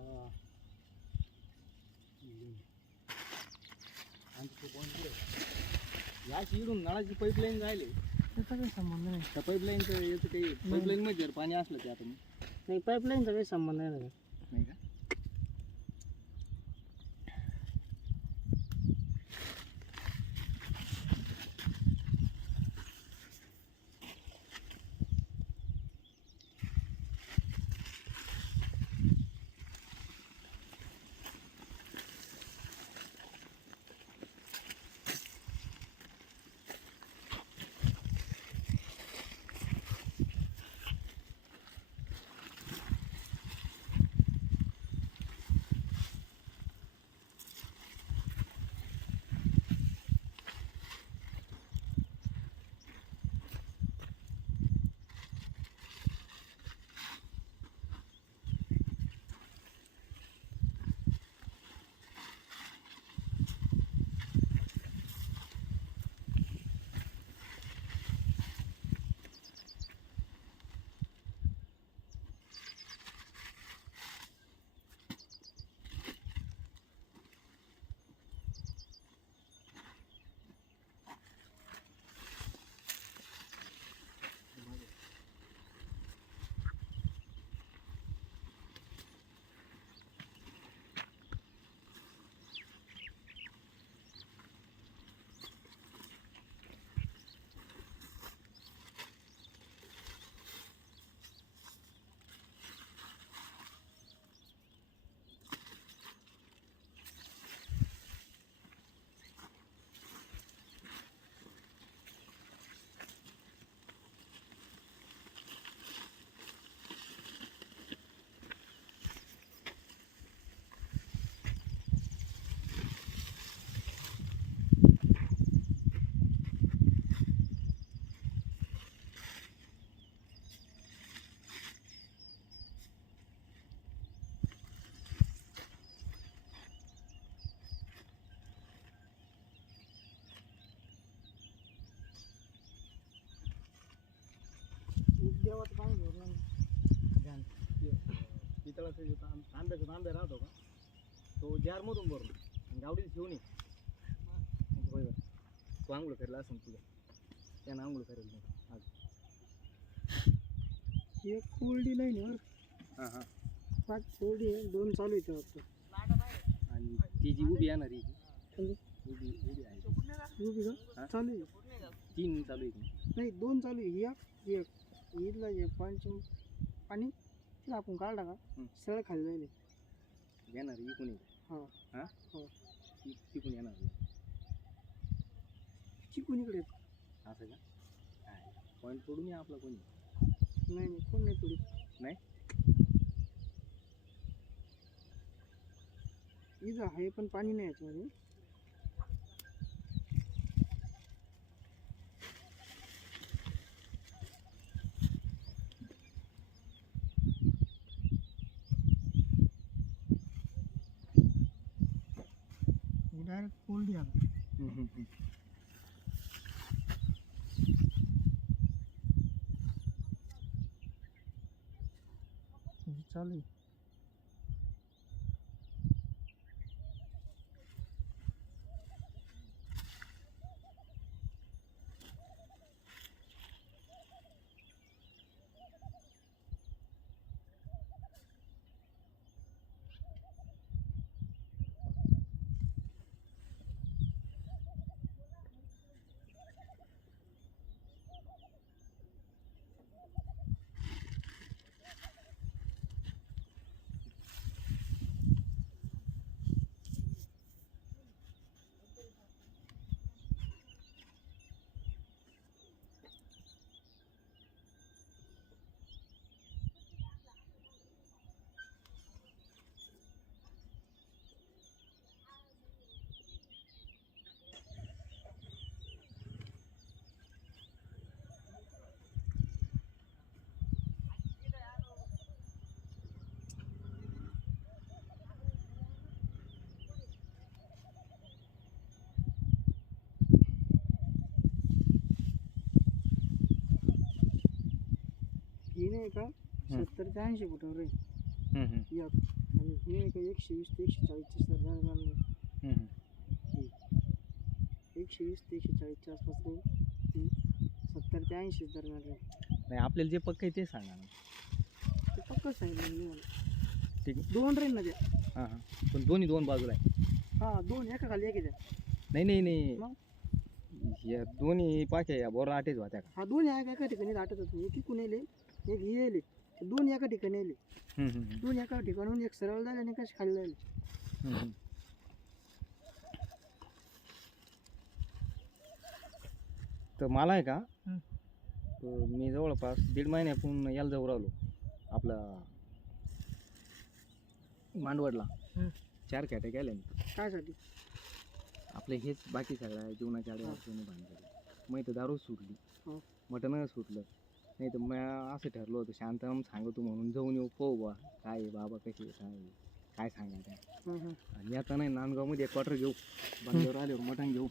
हा. आणि तो point पुढे आहे. या इकडून नळाची पाईपलाईन जायले त्याचा काही संबंध नाही त्या पाईपलाईनचं याचं काही पाईपलाईन मध्ये जर पाणी असलं ते आता नाही पाईपलाईनचा काही संबंध नाही देवाचं पाणी घेऊन या ना. पितळाचा जो तांब- तांब्याचा तांब्या राहतो का तो जारमधून भरून आणि गावडीत ठेवून ये. होय बरं. तू आंघोळ करायला असं तुझ्या त्यानं आंघोळ करायला नाही. आज. एक कोरडी लाईन आहे बरं हां हां. पाच कोरडी आहे दोन चालू आहे वाटतं. आणि ती जी उभी येणार आहे? उभी उभी आहे. उभी का? हा? चालू आहे. तीन चालू आहे. नाही दोन चालू आहे. एक एक. ईदला जे पाणी पाणी तिला आपण काढला का हं. सरळ खाली जाईल. येणार इकून हा. हां? हो. ती तिकून येणार. चिकून इकडे असं का? पॉईंट पडून या आपला कोणी? नाही नाही कोण नाही थोडी नाही? इथं आहे पण पाणी नाही याच्यामध्ये. डायरेक्ट कोल्ड आहे हम्म, चालू आहे. नाही का? सत्तर ते ऐंशी फुटावर आहे. एक आणि हे काही एकशे वीस ते एकशे चाळीसच्या सर दरम्यान राहील. हम्म, हम्म. एकशे वीस ते एकशे चाळीसच्या आसपास राहील सत्तर ते ऐंशी दरम्यान राहील नाही आपल्याला जे पक्क आहे ते सांगा ना. ते पक्क सांगितलं मी मला ठीक आहे. दोन राहील ना त्या हां हां. पण दोन्ही दोन बाजूला आहे. हा दोन एका खाली एक आहे नाही नाही नाही? या दोन्ही पाक्या या बोरा आटेच होत्या का? हा दोन एका एका ठिकाणी दाटत होतो एक येले एक ही येले. दोन एका ठिकाणी येले. दोन एका ठिकाणून एक सरळ झाले आणि एकाच खाली झाले. तर मला आहे का? मी जवळपास दीड महिन्यापून याला जाऊ राहिलो. आपला मांडवडला. चार कॅटे गेले मी. कायसाठी? आपले हेच बाकी सगळ्या जीवनाच्या हा. अडचणी भांडले मग इथं दारू सुटली. हो. मटण सुटलं. नाही तर मी असं ठरलं होतं शांतम सांगतो म्हणून जाऊन येऊ पाहू बा काय आहे बाबा कशी आहे, काय आहे, काय सांगायचं हं, हं. आणि आता नाही नांदगावमध्ये एक क्वार्टर घेऊ बांधल्यावर आल्यावर मटण घेऊ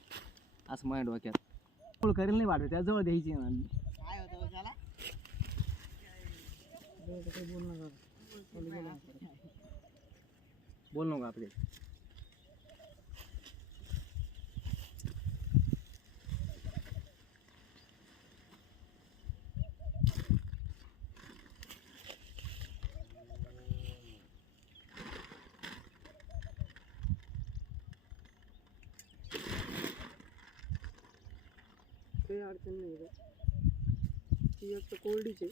असं माझ्या डोक्यात फुल करेल नाही वाटत द्यायची ना काही बोल नका बोलू गेला. बोल नको आपले काही अडचण नाही रे. ती एक तर कोरडीच आहे.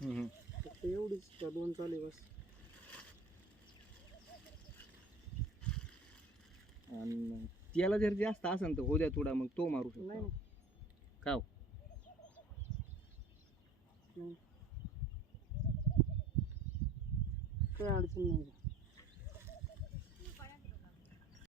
हम्म. फक्त एवढीच का दोन चालू आहे बस. आणि त्याला जर जास्त असेल तर हो द्या थोडा मग तो मारू नाही शकतो. नाही का हो? नाही. काही अडचण नाही